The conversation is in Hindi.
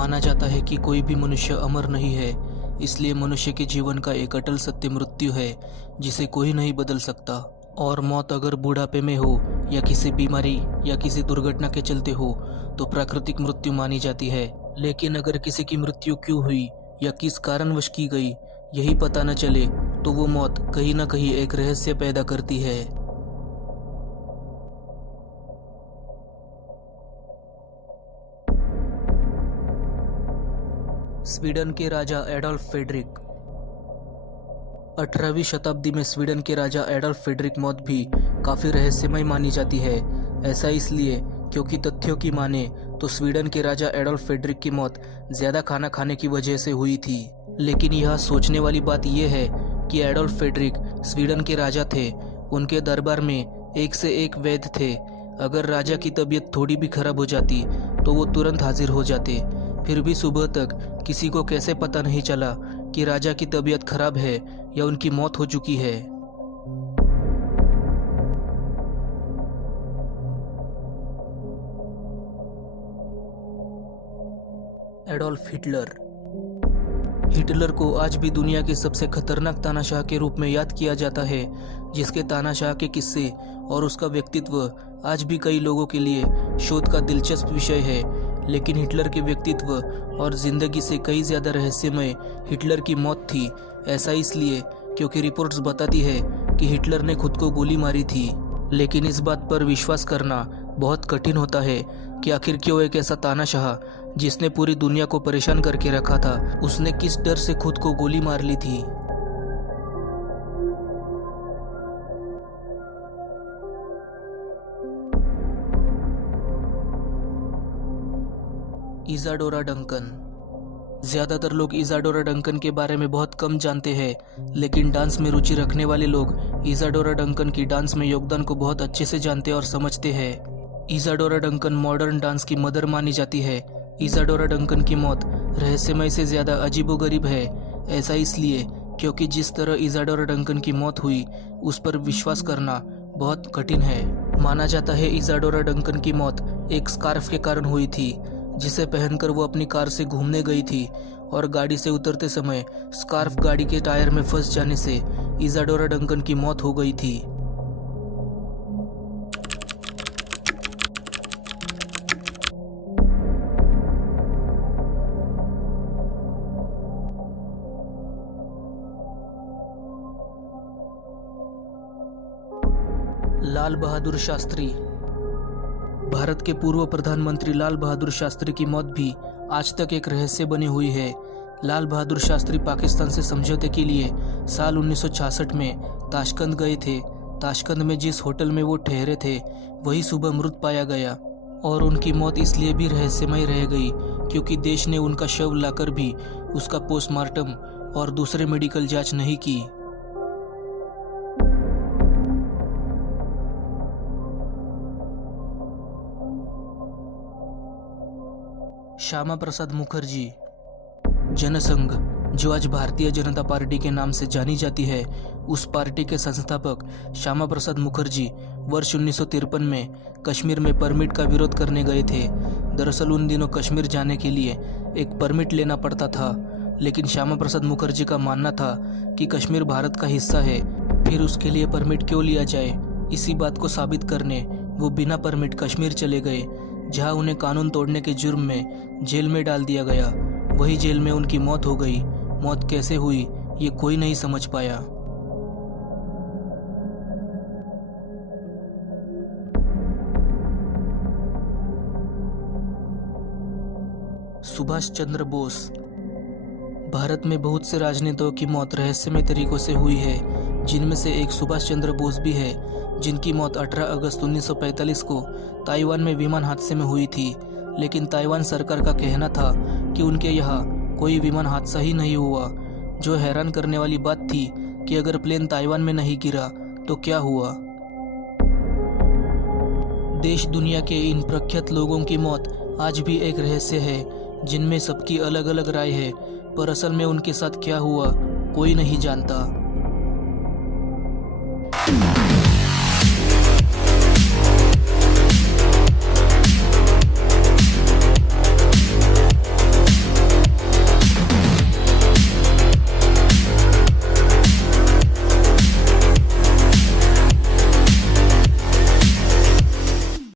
माना जाता है कि कोई भी मनुष्य अमर नहीं है, इसलिए मनुष्य के जीवन का एक अटल सत्य मृत्यु है जिसे कोई नहीं बदल सकता। और मौत अगर बुढ़ापे में हो या किसी बीमारी या किसी दुर्घटना के चलते हो तो प्राकृतिक मृत्यु मानी जाती है। लेकिन अगर किसी की मृत्यु क्यों हुई या किस कारणवश की गई यही पता न चले तो वो मौत कहीं ना कहीं एक रहस्य पैदा करती है। स्वीडन के राजा एडोल्फ फ्रेडरिक। 18वीं शताब्दी में स्वीडन के राजा एडोल्फ फ्रेडरिक मौत भी काफ़ी रहस्यमय मानी जाती है। ऐसा इसलिए क्योंकि तथ्यों की माने तो स्वीडन के राजा एडोल्फ फ्रेडरिक की मौत ज़्यादा खाना खाने की वजह से हुई थी। लेकिन यह सोचने वाली बात यह है कि एडोल्फ फ्रेडरिक स्वीडन के राजा थे। उनके दरबार में एक से एक वैद्य थे। अगर राजा की तबीयत थोड़ी भी खराब हो जाती तो वो तुरंत हाजिर हो जाते। फिर भी सुबह तक किसी को कैसे पता नहीं चला कि राजा की तबीयत खराब है या उनकी मौत हो चुकी है। Adolf Hitler. हिटलर को आज भी दुनिया के सबसे खतरनाक तानाशाह के रूप में याद किया जाता है, जिसके तानाशाह के किस्से और उसका व्यक्तित्व आज भी कई लोगों के लिए शोध का दिलचस्प विषय है। लेकिन हिटलर के व्यक्तित्व और जिंदगी से कई ज़्यादा रहस्यमय हिटलर की मौत थी। ऐसा इसलिए क्योंकि रिपोर्ट्स बताती है कि हिटलर ने खुद को गोली मारी थी। लेकिन इस बात पर विश्वास करना बहुत कठिन होता है कि आखिर क्यों एक ऐसा तानाशाह जिसने पूरी दुनिया को परेशान करके रखा था, उसने किस डर से खुद को गोली मार ली थी। Isadora Duncan. ज़्यादातर लोग इजाडोरा डंकन के बारे में बहुत कम जानते हैं, लेकिन डांस में रुचि रखने वाले लोग इजाडोरा डंकन की डांस में योगदान को बहुत अच्छे से जानते और समझते हैं। इजाडोरा डंकन मॉडर्न डांस की मदर मानी जाती है। इजाडोरा डंकन की मौत रहस्यमय से ज़्यादा अजीबोगरीब है। ऐसा इसलिए क्योंकि जिस तरह इजाडोरा डंकन की मौत हुई उस पर विश्वास करना बहुत कठिन है। माना जाता है इजाडोरा डंकन की मौत एक स्कार्फ के कारण हुई थी, जिसे पहनकर वो अपनी कार से घूमने गई थी और गाड़ी से उतरते समय स्कार्फ गाड़ी के टायर में फंस जाने से इजाडोरा डंकन की मौत हो गई थी। लाल बहादुर शास्त्री। भारत के पूर्व प्रधानमंत्री लाल बहादुर शास्त्री की मौत भी आज तक एक रहस्य बनी हुई है। लाल बहादुर शास्त्री पाकिस्तान से समझौते के लिए साल 1966 में ताशकंद गए थे। ताशकंद में जिस होटल में वो ठहरे थे वही सुबह मृत पाया गया और उनकी मौत इसलिए भी रहस्यमय रह गई क्योंकि देश ने उनका शव लाकर भी उसका पोस्टमार्टम और दूसरे मेडिकल जांच नहीं की। श्यामा प्रसाद मुखर्जी। जनसंघ, जो आज भारतीय जनता पार्टी के नाम से जानी जाती है, उस पार्टी के संस्थापक श्यामा प्रसाद मुखर्जी वर्ष 1953 में कश्मीर में परमिट का विरोध करने गए थे। दरअसल उन दिनों कश्मीर जाने के लिए एक परमिट लेना पड़ता था, लेकिन श्यामा प्रसाद मुखर्जी का मानना था कि कश्मीर भारत का हिस्सा है, फिर उसके लिए परमिट क्यों लिया जाए। इसी बात को साबित करने वो बिना परमिट कश्मीर चले गए, जहां उन्हें कानून तोड़ने के जुर्म में जेल में डाल दिया गया। वही जेल में उनकी मौत हो गई। मौत कैसे हुई ये कोई नहीं समझ पाया। सुभाष चंद्र बोस। भारत में बहुत से राजनेताओं की मौत रहस्यमय तरीकों से हुई है, जिनमें से एक सुभाष चंद्र बोस भी है, जिनकी मौत 18 अगस्त 1945 को ताइवान में विमान हादसे में हुई थी। लेकिन ताइवान सरकार का कहना था कि उनके यहाँ कोई विमान हादसा ही नहीं हुआ। जो हैरान करने वाली बात थी कि अगर प्लेन ताइवान में नहीं गिरा तो क्या हुआ। देश दुनिया के इन प्रख्यात लोगों की मौत आज भी एक रहस्य है, जिनमें सबकी अलग अलग राय है, पर असल में उनके साथ क्या हुआ कोई नहीं जानता।